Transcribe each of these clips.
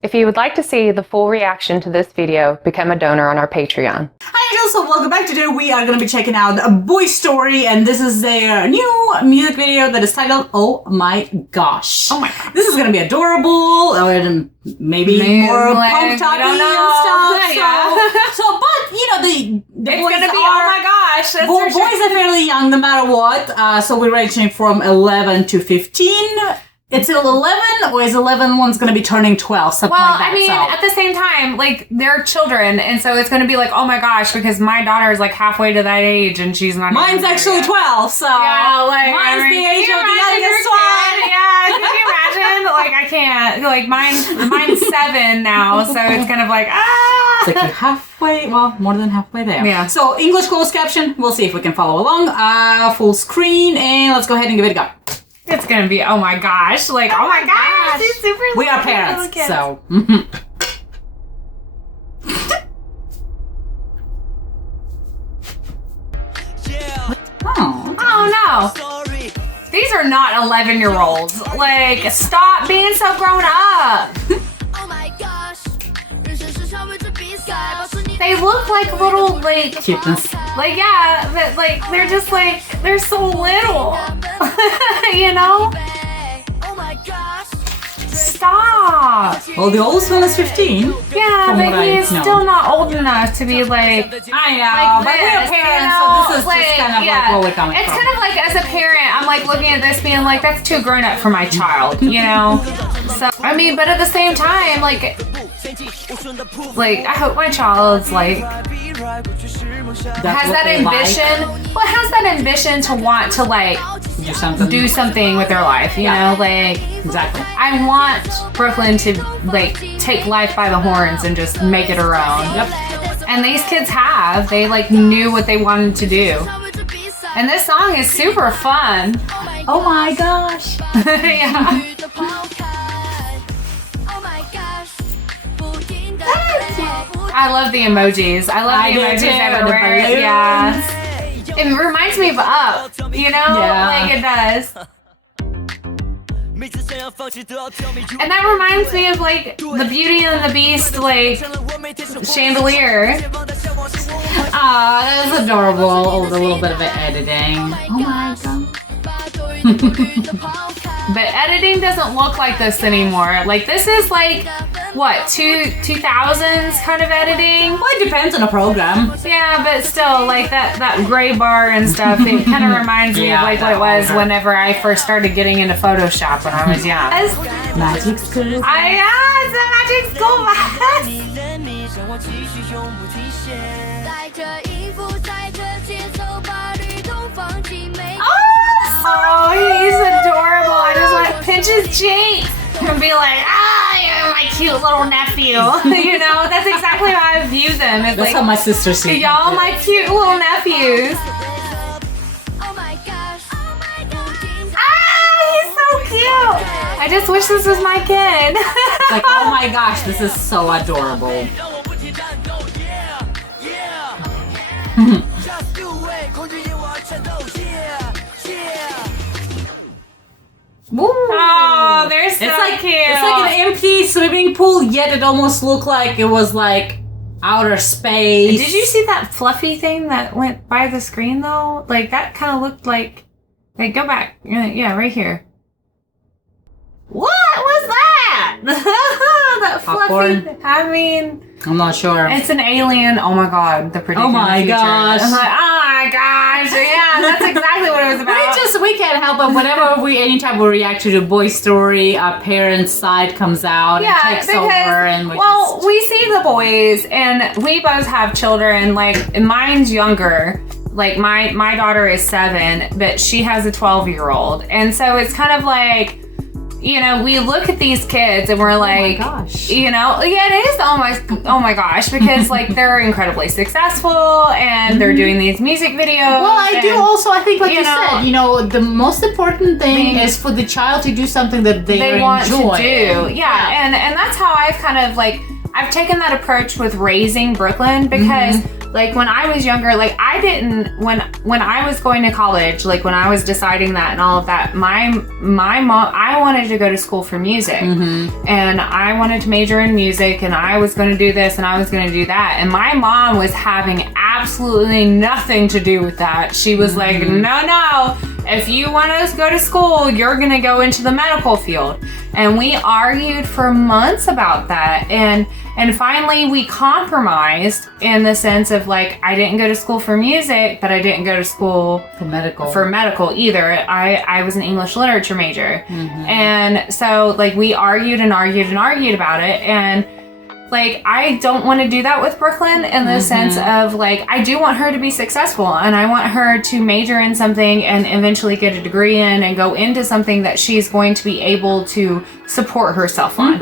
If you would like to see the full reaction to this video, become a donor on our Patreon. Hi Angels, so welcome back. Today we are going to be checking out A Boy Story, and this is their new music video that is titled Oh My Gosh. Oh my god. This is going to be adorable, and maybe more punk-talky and stuff. Yeah. But, you know, the It's boys gonna be, are... oh my gosh. That's for boys sure. are fairly young no matter what, so we're ranging from 11 to 15. It's till 11, or is 11 one's going to be turning 12, something Well, like that. I mean, at the same time, like, they're children, and so it's going to be like, oh my gosh, because my daughter is like halfway to that age, and she's not. Mine's actually 12, so Yeah, like, mine's I mean, the age can of you the youngest imagine your one. kid? Yeah, can you imagine? Like, I can't. Like, mine's 7 now, so it's kind of like, ah. It's like you're halfway, well, more than halfway there. Yeah. So English closed caption, we'll see if we can follow along. Full screen, and let's go ahead and give it a go. It's going to be, oh my gosh. Like, oh my gosh. These super We are little parents, kids. so. Oh. Oh no. These are not 11-year-olds. Like, stop being so grown up. They look like little, like, Cuteness. like, yeah, but, like, they're just like, they're so little. You know? Stop. Well, the oldest one is 15. Yeah, From but what I he's know. still not old enough to be like, I know, but we're this, parents, you know? so this is just kind of like where we're coming It's from. kind of like, as a parent, I'm like looking at this being like, that's too grown up for my child, you know? So, I mean, but at the same time, like, I hope my child's like, has that ambition. Well, it has that ambition to want to like Do something with their life, you know? Like, Exactly. I want Brooklyn to like take life by the horns and just make it her own. Yep. And these kids have. They like knew what they wanted to do. And this song is super fun. Oh my gosh. Yeah. I love the emojis. I love I the do emojis too, everywhere. the balloons. Yeah. It reminds me of Up, you know? Yeah. Like it does. And that reminds me of like the Beauty and the Beast like chandelier. That's adorable. With a little bit of editing. Oh my god. But editing doesn't look like this anymore. Like this is like what, 2000s kind of editing? Well, it depends on the program. Yeah, but still like that gray bar and stuff, it kind of reminds me of like what it was whenever I first started getting into Photoshop when I was young. Magic school. It's the magic school bus. Oh, he's adorable. I just want to pinch his cheeks and be like, you're my cute little nephew. You know, that's exactly how I view them. It's That's like, how my sister sees y'all my cute little nephews. He's so cute. I just wish this was my kid. Like, oh my gosh, this is so adorable. Oh, they're so cute. It's like an empty swimming pool, yet it almost looked like it was like outer space. Did you see that fluffy thing that went by the screen though? Like that kind of looked like go back. Yeah, right here. What was that? That Popcorn? fluffy. I mean, I'm not sure. it's an alien. Oh my god, the predicting Oh my the future. gosh. I'm like, oh my gosh. Yeah, that's exactly what it was about. We can't help it. Whenever anytime we react to the Boy Story, our parents' side comes out and takes over, and we see the boys, and we both have children. Like mine's younger. Like my daughter is 7, but she has a 12-year-old, and so it's kind of like, you know, we look at these kids and we're like, oh my gosh. you know, yeah, it is almost, oh my gosh, because like they're incredibly successful and they're doing these music videos. Well, I do also, I think, like you know, said, you know, the most important thing is for the child to do something that they want enjoy. to do. Yeah, and that's how I've kind of like, I've taken that approach with raising Brooklyn because Like when I was younger, like I didn't, when I was going to college, like when I was deciding that and all of that, my mom, I wanted to go to school for music, and I wanted to major in music, and I was going to do this and I was going to do that. And my mom was having absolutely nothing to do with that. She was like, no, if you want to go to school, you're going to go into the medical field. And we argued for months about that. And finally we compromised in the sense of like, I didn't go to school for music, but I didn't go to school For medical either. I was an English literature major. And so like we argued about it. And like, I don't want to do that with Brooklyn in the sense of like, I do want her to be successful, and I want her to major in something and eventually get a degree in and go into something that she's going to be able to support herself on.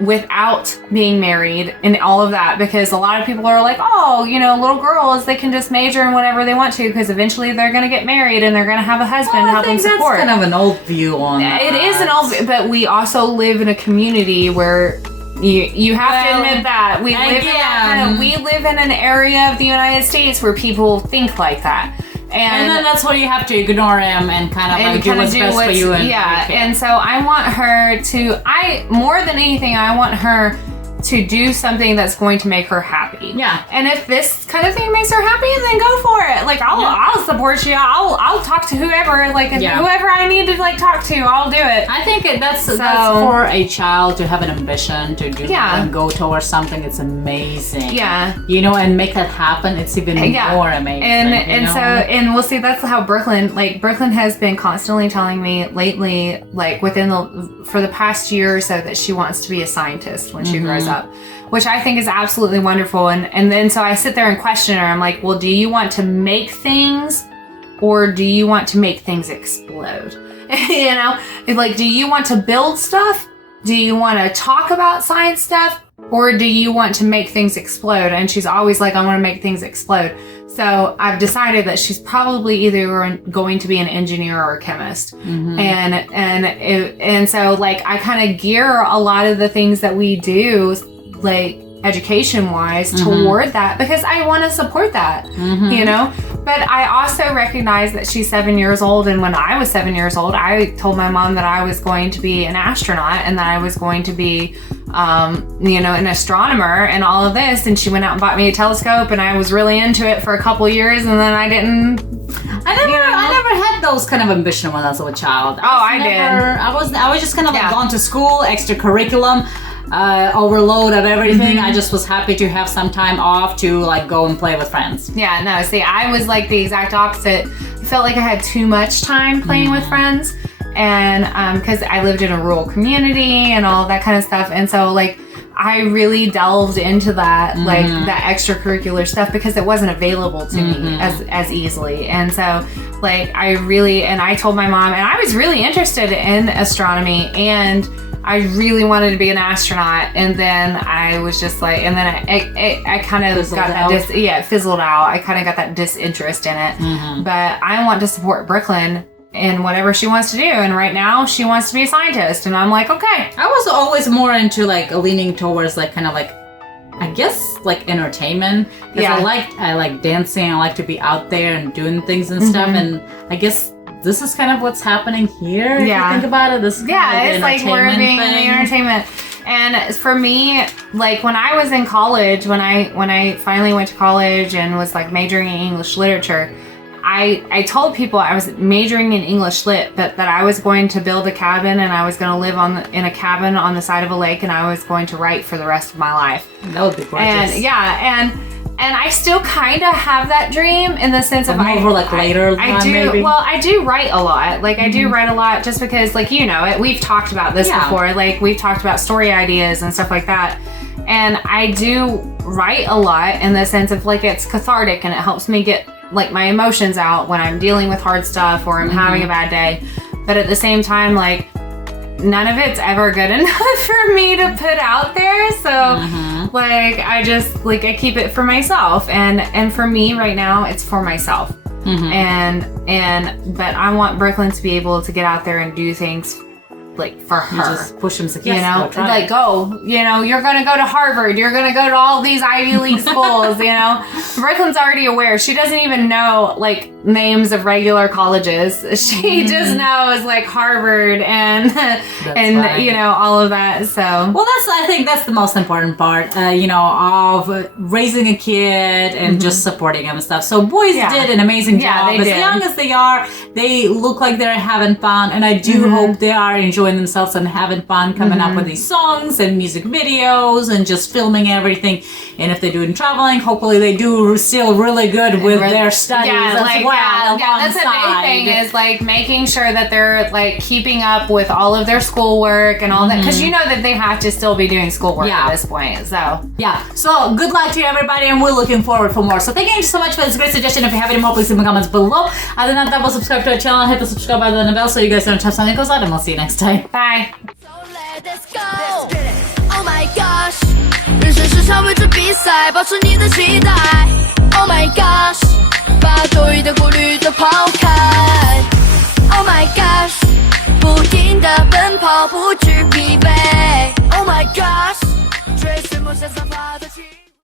Without being married and all of that, because a lot of people are like, oh, you know, little girls, they can just major in whatever they want to because eventually they're going to get married and they're going to have a husband to help them support. That's kind of an old view on that. It is an old, but we also live in a community where you have to admit that we live in an area of the United States where people think like that. And then that's why you have to ignore him and kind of like do what's best for you. And so I want her to, more than anything, I want her to do something that's going to make her happy. Yeah. And if this kind of thing makes her happy, then go for it. Like I'll support you. I'll talk to whoever, like whoever I need to like talk to, I'll do it. I think that's for a child to have an ambition to do and go towards something. It's amazing. Yeah. You know, and make that happen. It's even more amazing. And we'll see, that's how Brooklyn has been constantly telling me lately, like for the past year or so, that she wants to be a scientist when she grows up, which I think is absolutely wonderful. And then so I sit there and question her. I'm like, well, do you want to make things, or do you want to make things explode? You know, like, do you want to build stuff? Do you want to talk about science stuff? Or do you want to make things explode? And she's always like, I want to make things explode. So I've decided that she's probably either going to be an engineer or a chemist. And so like I kind of gear a lot of the things that we do, like education wise, toward that, because I want to support that, you know. But I also recognize that she's 7 years old, and when I was 7 years old, I told my mom that I was going to be an astronaut and that I was going to be you know, an astronomer and all of this. And she went out and bought me a telescope, and I was really into it for a couple years, and then I didn't. I never had those kind of ambition when I was a child. I did. I was just kind of like gone to school, extracurriculum, overload of everything. I just was happy to have some time off to like go and play with friends. Yeah, no, see, I was like the exact opposite. I felt like I had too much time playing with friends, and because I lived in a rural community and all that kind of stuff, and so like I really delved into that, like that extracurricular stuff, because it wasn't available to me as easily. And so like I told my mom, and I was really interested in astronomy, and I really wanted to be an astronaut. And then I was just like, and then I kind of got that, it fizzled out. I kind of got that disinterest in it. But I want to support Brooklyn in whatever she wants to do, and right now she wants to be a scientist, and I'm like, okay. I was always more into like leaning towards like kind of like, I guess like entertainment, because I like dancing, I like to be out there and doing things and stuff, and I guess this is kind of what's happening here. If you think about it, this is kind of it's like we're being in the entertainment. And for me, like when I was in college, when I finally went to college and was like majoring in English literature, I told people I was majoring in English lit, but that I was going to build a cabin, and I was going to live in a cabin on the side of a lake, and I was going to write for the rest of my life. That would be gorgeous. And I still kind of have that dream in the sense of later. I do. Maybe. Well, I do write a lot. Like I do write a lot, just because, like, you know, we've talked about this before. Like we've talked about story ideas and stuff like that. And I do write a lot in the sense of like it's cathartic, and it helps me get like my emotions out when I'm dealing with hard stuff or I'm having a bad day. But at the same time, like none of it's ever good enough for me to put out there. So like I just like I keep it for myself, and for me right now it's for myself. But I want Brooklyn to be able to get out there and do things like for You her. just push them to You know, like go, you know, you're going to go to Harvard. You're going to go to all these Ivy League schools, you know. Brooklyn's already aware. She doesn't even know like names of regular colleges. She just knows like Harvard and right. you know, all of that. So well, I think that's the most important part, you know, of raising a kid and just supporting him and stuff. So boys did an amazing job. They as did. young as they are, they look like they're having fun, and I do hope they are enjoying themselves and having fun coming up with these songs and music videos and just filming everything. And if they're doing traveling, hopefully they do still really good with their studies as well. That's a big thing, is like making sure that they're like keeping up with all of their schoolwork and all that, because you know that they have to still be doing schoolwork at this point. So good luck to you, everybody, and we're looking forward for more. So thank you so much for this great suggestion. If you have any more, please leave in the comments below. Other than that, subscribe to our channel, hit the subscribe button and the bell so you guys don't touch something goes out, and we'll see you next time. Bye. So let's go! Oh my gosh， 人生是场未知比赛，保持你的期待。Oh my gosh， 把多余的顾虑都抛开。Oh my gosh， 不停地奔跑，不知疲惫。Oh my gosh， 追随梦想散发。